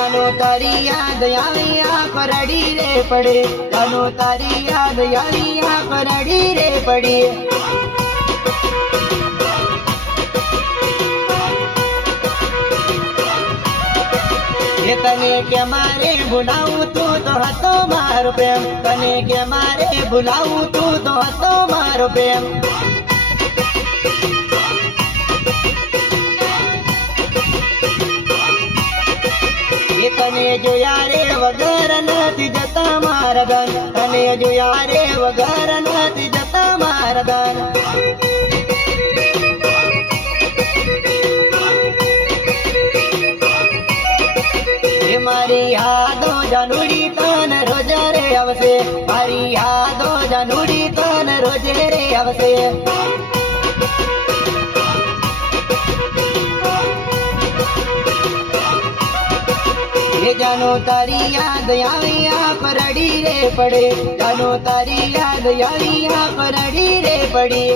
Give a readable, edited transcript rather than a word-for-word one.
जानो तारी याद आई आप रड़ी रे पड़े, जानो तारी याद आई आप रड़ी रे पड़ी। ये तने के मारे भुलाऊं तू तो हतो मारो प्रेम, तने के मारे भुलाऊं तू तो हतो मारो प्रेम। तने जो यारे वगर नथी जता मारा धन, तने जो यारे वगर नथी जता मारा धन। मारी यादो जानुड़ी तन रोजे रे आवसे, मारी यादो जानुड़ी तन रोजे रे आवसे। जानो तारी याद आई आप रड़ी रे पड़े, जानो तारी याद आई आप रड़ी रे पड़ी।